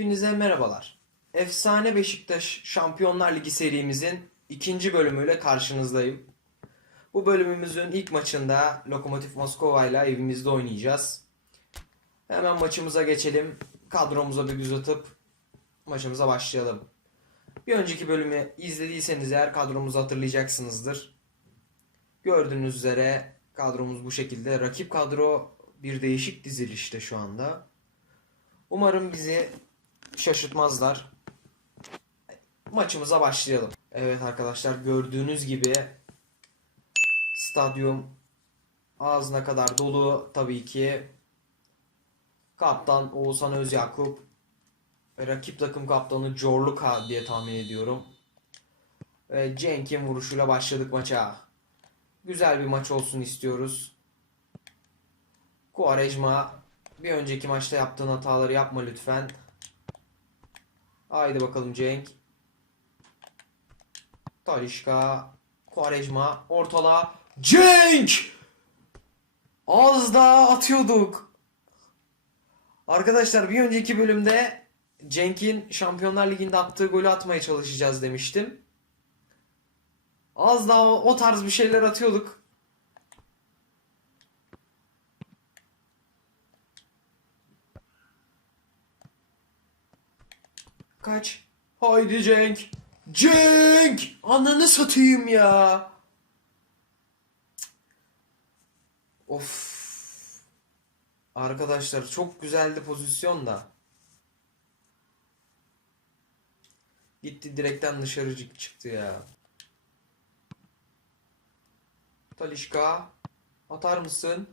Hepinize merhabalar. Efsane Beşiktaş Şampiyonlar Ligi serimizin ikinci bölümüyle karşınızdayım. Bu bölümümüzün ilk maçında Lokomotiv Moskova ile evimizde oynayacağız. Hemen maçımıza geçelim. Kadromuza bir göz atıp maçımıza başlayalım. Bir önceki bölümü izlediyseniz eğer kadromuzu hatırlayacaksınızdır. Gördüğünüz üzere kadromuz bu şekilde. Rakip kadro bir değişik dizilişte şu anda. Umarım bizi şaşırtmazlar. Maçımıza başlayalım. Evet arkadaşlar gördüğünüz gibi stadyum ağzına kadar dolu tabii ki. Kaptan Oğuzhan Özyakup ve rakip takım kaptanı Corluka diye tahmin ediyorum. Ve Cenk'in vuruşuyla başladık maça. Güzel bir maç olsun istiyoruz. Quaresma bir önceki maçta yaptığın hataları yapma lütfen. Haydi bakalım Cenk. Talişka. Quaresma. Ortala. Cenk! Az daha atıyorduk. Arkadaşlar bir önceki bölümde Cenk'in Şampiyonlar Ligi'nde attığı golü atmaya çalışacağız demiştim. Az daha o tarz bir şeyler atıyorduk. Kaç. Haydi Cenk. Cenk! Ananı satayım ya. Of. Arkadaşlar çok güzeldi pozisyon da. Gitti direkten dışarı çık- çıktı ya. Talişka. Atar mısın?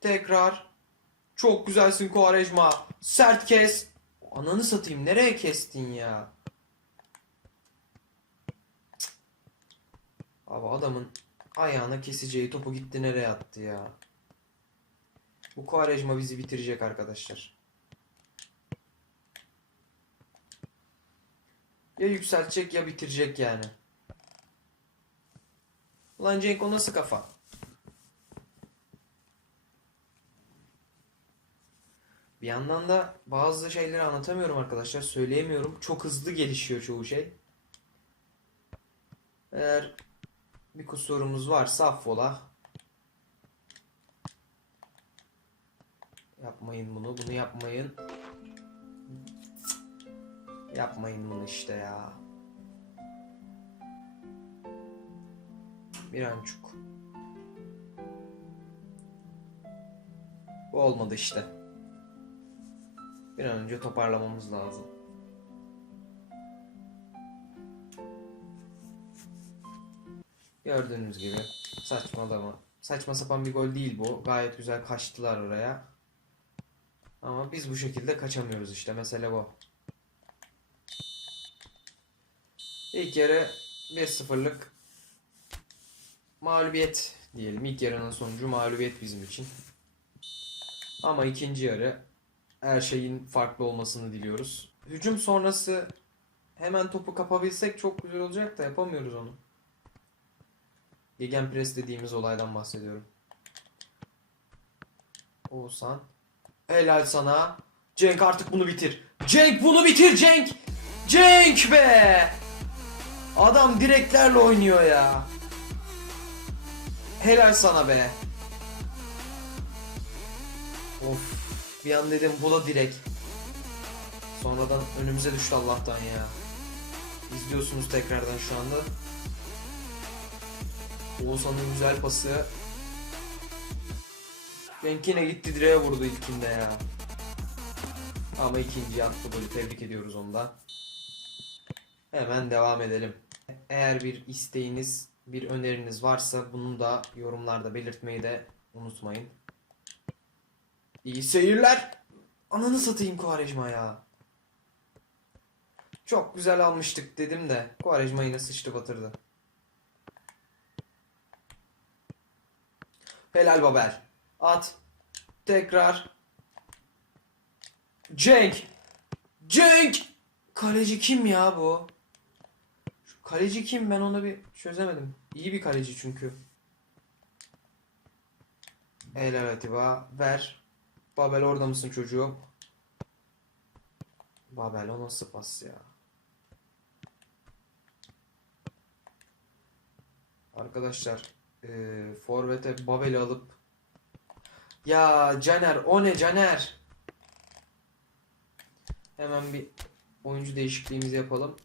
Tekrar. Çok güzelsin Quaresma. Sert kes. Ananı satayım. Nereye kestin ya? Cık. Abi adamın ayağına keseceği topu gitti nereye attı ya? Bu Quaresma bizi bitirecek arkadaşlar. Ya yükseltecek ya bitirecek yani. Ulan Cenk o nasıl kafa? Bir yandan da bazı şeyleri anlatamıyorum arkadaşlar. Söyleyemiyorum. Çok hızlı gelişiyor çoğu şey. Eğer bir kusurumuz varsa affola. Yapmayın bunu. Bunu yapmayın. Yapmayın bunu işte ya. Bir ançuk. Bu olmadı işte. Bir an önce toparlamamız lazım. Gördüğünüz gibi saçmalama. Saçma sapan bir gol değil bu. Gayet güzel kaçtılar oraya. Ama biz bu şekilde kaçamıyoruz işte. Mesele bu. İlk yarı 1-0'lık mağlubiyet diyelim. İlk yarının sonucu mağlubiyet bizim için. Ama ikinci yarı her şeyin farklı olmasını diliyoruz. Hücum sonrası hemen topu kapabilsek çok güzel olacak da yapamıyoruz onu. Gegenpress dediğimiz olaydan bahsediyorum. Oğuzhan. Helal sana. Cenk artık bunu bitir. Cenk bunu bitir Cenk. Cenk be. Adam direklerle oynuyor ya. Helal sana be. Of. Bir an dedim bu da direk. Sonradan önümüze düştü Allah'tan ya. İzliyorsunuz tekrardan şu anda. Oğuzhan'ın güzel pası. Benkine gitti direğe vurdu ilkinde ya. Ama ikinci attı golü. Tebrik ediyoruz ondan. Hemen devam edelim. Eğer bir isteğiniz, bir öneriniz varsa bunu da yorumlarda belirtmeyi de unutmayın. İyi seyirler. Ananı satayım Quaresma ya. Çok güzel almıştık dedim de Quaresma yine sıçtı batırdı. Helal Babel. At. Tekrar. Cenk. Cenk. Kaleci kim ya bu? Şu kaleci kim ben onu bir çözemedim. İyi bir kaleci çünkü. Helal Atiba. Ver. Babel orada mısın çocuğum? Babel o nasıl pas ya? Arkadaşlar eee Forvet'e Babel'i alıp Ya Caner o ne Caner? Hemen bir oyuncu değişikliğimizi yapalım.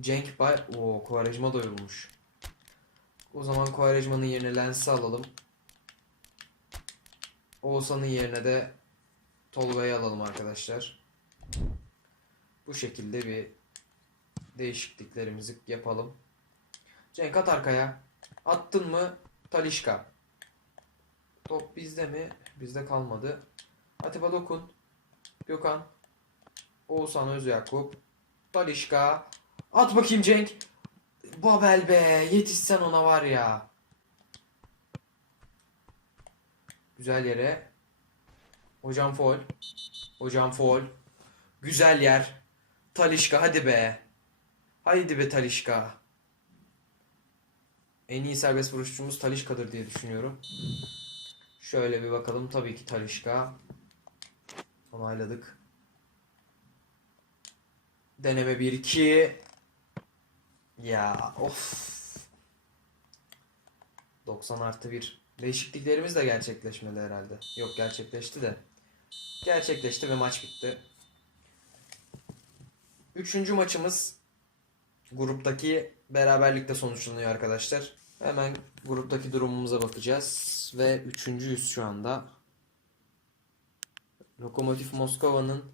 Cenk Bay... Oo Quaresma da yorulmuş. O zaman Quaresma'nın yerine Lens'i alalım. Oğuzhan'ın yerine de Tolga'yı alalım arkadaşlar. Bu şekilde bir değişikliklerimizi yapalım. Cenk at arkaya. Attın mı? Talişka. Top bizde mi? Bizde kalmadı. Atiba dokun. Gökhan. Oğuzhan Özyakup. Talişka. At bakayım Cenk. Babel be. Yetişsen ona var ya. Güzel yere. Hocam foul. Hocam foul. Güzel yer. Talişka hadi be. Haydi be Talişka. En iyi serbest vuruşçumuz Talişka'dır diye düşünüyorum. Şöyle bir bakalım. Tabii ki Talişka. Onayladık. Deneme 1-2. Ya of. 90 artı 1. Değişikliklerimiz de gerçekleşmedi herhalde. Yok gerçekleşti de. Gerçekleşti ve maç bitti. Üçüncü maçımız gruptaki beraberlikle sonuçlanıyor arkadaşlar. Hemen gruptaki durumumuza bakacağız. Ve üçüncüyüz şu anda. Lokomotiv Moskova'nın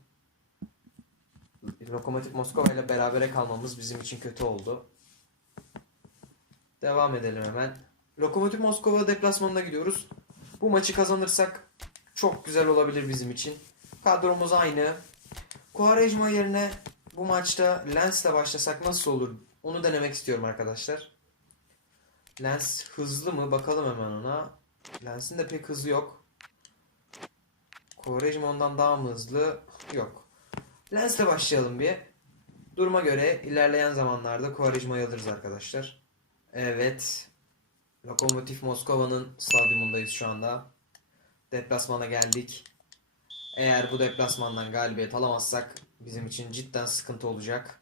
Lokomotiv Moskova ile berabere kalmamız bizim için kötü oldu. Devam edelim hemen. Lokomotiv Moskova deplasmanına gidiyoruz. Bu maçı kazanırsak çok güzel olabilir bizim için. Kadromuz aynı. Quaresma yerine bu maçta Lens'le başlasak nasıl olur? Onu denemek istiyorum arkadaşlar. Lens hızlı mı? Bakalım hemen ona. Lens'in de pek hızı yok. Quaresma ondan daha mı hızlı? Yok. Lens'le başlayalım bir. Duruma göre ilerleyen zamanlarda Quaresma'yı alırız arkadaşlar. Evet. Lokomotiv Moskova'nın stadyumundayız şu anda. Deplasmana geldik. Eğer bu deplasmandan galibiyet alamazsak bizim için cidden sıkıntı olacak.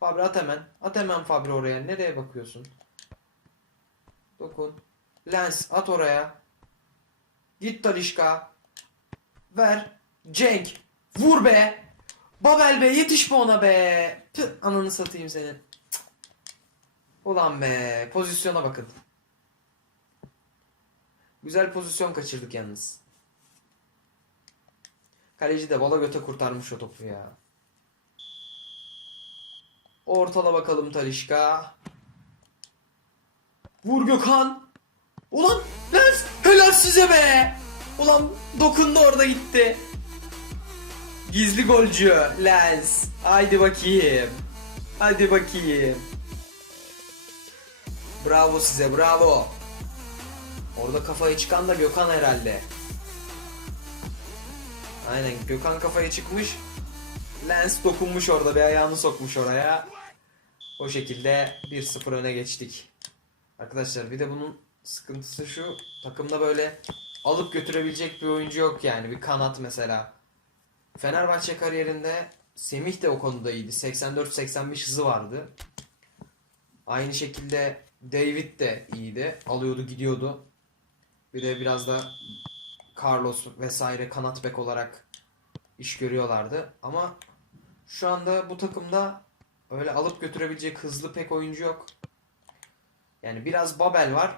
Fabri at hemen. At hemen Fabri oraya. Nereye bakıyorsun? Dokun. Lens at oraya. Git Talişka. Ver. Cenk. Vur be. Babel be yetiş be ona be. Tüh, ananı satayım seni. Cık. Ulan be. Pozisyona bakın. Güzel pozisyon kaçırdık yalnız. Kaleci de bala göte kurtarmış o topu ya. Ortala bakalım Talişka. Vur Gökhan. Ulan Lens helal size be. Ulan dokundu orada gitti. Gizli golcü Lens. Haydi bakayım. Hadi bakayım. Bravo size bravo. Orada kafayı çıkan da Gökhan herhalde. Aynen Gökhan kafayı çıkmış. Lens dokunmuş orada bir ayağını sokmuş oraya. O şekilde 1-0 öne geçtik. Arkadaşlar bir de bunun sıkıntısı şu. Takımda böyle alıp götürebilecek bir oyuncu yok yani. Bir kanat mesela. Fenerbahçe kariyerinde Semih de o konuda iyiydi. 84-85 hızı vardı. Aynı şekilde David de iyiydi. Alıyordu gidiyordu. Bir de biraz da Carlos vesaire kanat bek olarak iş görüyorlardı. Ama şu anda bu takımda öyle alıp götürebilecek hızlı pek oyuncu yok. Yani biraz Babel var.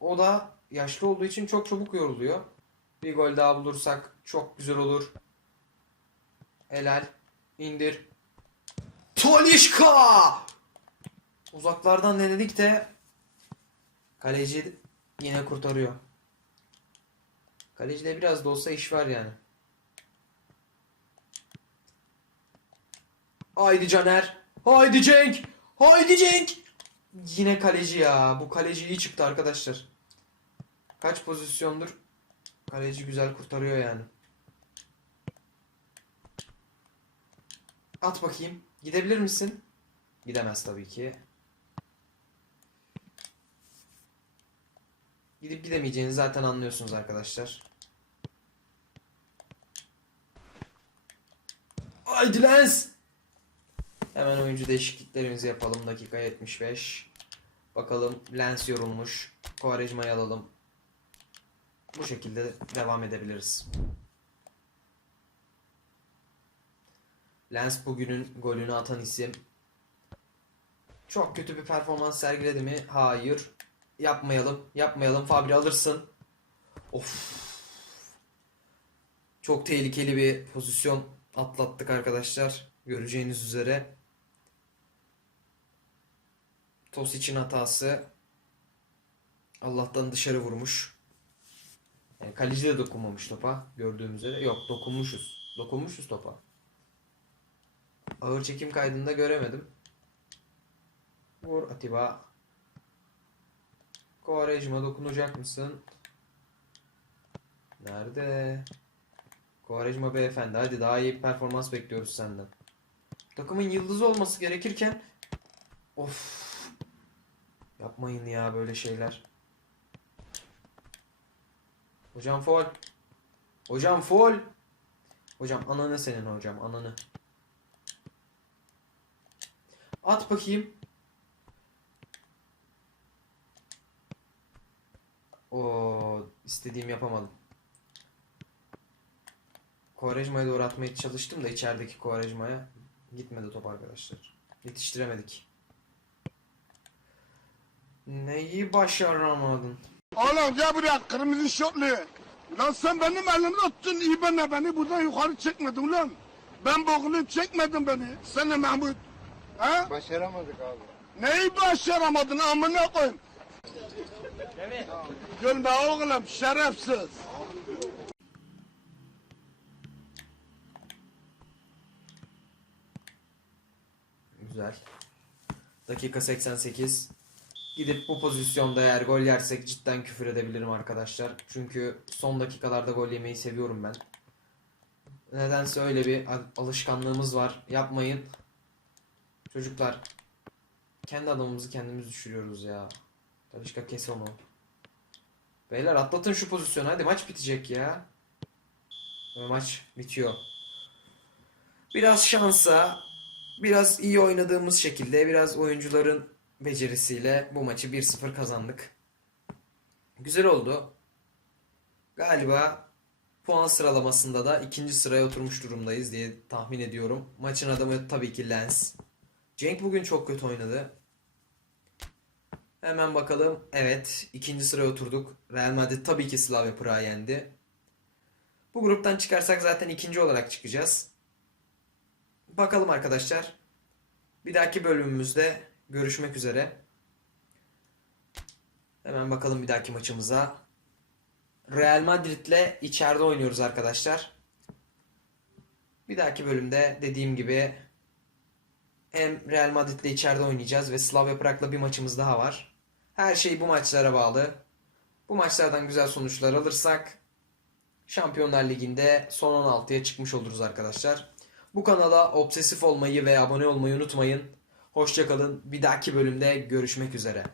O da yaşlı olduğu için çok çabuk yoruluyor. Bir gol daha bulursak çok güzel olur. Helal. İndir. Tolişka! Uzaklardan denedik de kaleci yine kurtarıyor. Kalecide biraz da olsa iş var yani. Haydi Caner. Haydi Cenk. Haydi Cenk. Yine kaleci ya. Bu kaleci iyi çıktı arkadaşlar. Kaç pozisyondur? Kaleci güzel kurtarıyor yani. At bakayım. Gidebilir misin? Gidemez tabii ki. Gidip gidemeyeceğini zaten anlıyorsunuz arkadaşlar. Haydi Lens. Hemen oyuncu değişikliklerimizi yapalım. Dakika 75. Bakalım Lens yorulmuş. Quaresma'yı alalım. Bu şekilde devam edebiliriz. Lens bugünün golünü atan isim. Çok kötü bir performans sergiledi mi? Hayır. Yapmayalım. Yapmayalım. Fabri alırsın. Of. Çok tehlikeli bir pozisyon atlattık arkadaşlar. Göreceğiniz üzere. Tos için hatası. Allah'tan dışarı vurmuş. Yani kaleci de dokunmamış topa. Gördüğümüz üzere. Yok dokunmuşuz. Dokunmuşuz topa. Ağır çekim kaydında göremedim. Vur Atiba. Quaresma dokunacak mısın? Nerede? Quaresma beyefendi hadi daha iyi bir performans bekliyoruz senden. Takımın yıldızı olması gerekirken of yapmayın ya böyle şeyler. Hocam foul. Hocam foul. Hocam ananı senin hocam ananı. At bakayım. O istediğim yapamadım. Kovarejma'ya doğru atmaya çalıştım da içerideki Kovarejma'ya gitmedi top arkadaşlar. Yetiştiremedik. Neyi başaramadın? Oğlum gel buraya kırmızı şortlu. Lan sen benim elimi tuttun iyi bana beni buradan yukarı çekmedin lan. Ben boğulup çekmedin beni. Sen de Mahmut. Ha? Başaramadık abi. Neyi başaramadın amına koyayım? Gülme oğlum şerefsiz. Güzel. Dakika 88. Gidip bu pozisyonda eğer gol yersek cidden küfür edebilirim arkadaşlar. Çünkü son dakikalarda gol yemeyi seviyorum ben. Nedense öyle bir al- alışkanlığımız var. Yapmayın. Çocuklar. Kendi adamımızı kendimiz düşürüyoruz ya. Talişka kes onu. Beyler atlatın şu pozisyonu. Hadi maç bitecek ya. Maç bitiyor. Biraz şansa, biraz iyi oynadığımız şekilde, biraz oyuncuların becerisiyle bu maçı 1-0 kazandık. Güzel oldu. Galiba puan sıralamasında da ikinci sıraya oturmuş durumdayız diye tahmin ediyorum. Maçın adamı tabii ki Lens. Cenk bugün çok kötü oynadı. Hemen bakalım. Evet, ikinci sıraya oturduk. Real Madrid tabii ki Slavia Prag'ı yendi. Bu gruptan çıkarsak zaten ikinci olarak çıkacağız. Bakalım arkadaşlar. Bir dahaki bölümümüzde görüşmek üzere. Hemen bakalım bir dahaki maçımıza. Real Madrid'le içeride oynuyoruz arkadaşlar. Bir dahaki bölümde dediğim gibi hem Real Madrid'le içeride oynayacağız ve Slavia Prag'la bir maçımız daha var. Her şey bu maçlara bağlı. Bu maçlardan güzel sonuçlar alırsak Şampiyonlar Ligi'nde son 16'ya çıkmış oluruz arkadaşlar. Bu kanala obsesif olmayı ve abone olmayı unutmayın. Hoşçakalın. Bir dahaki bölümde görüşmek üzere.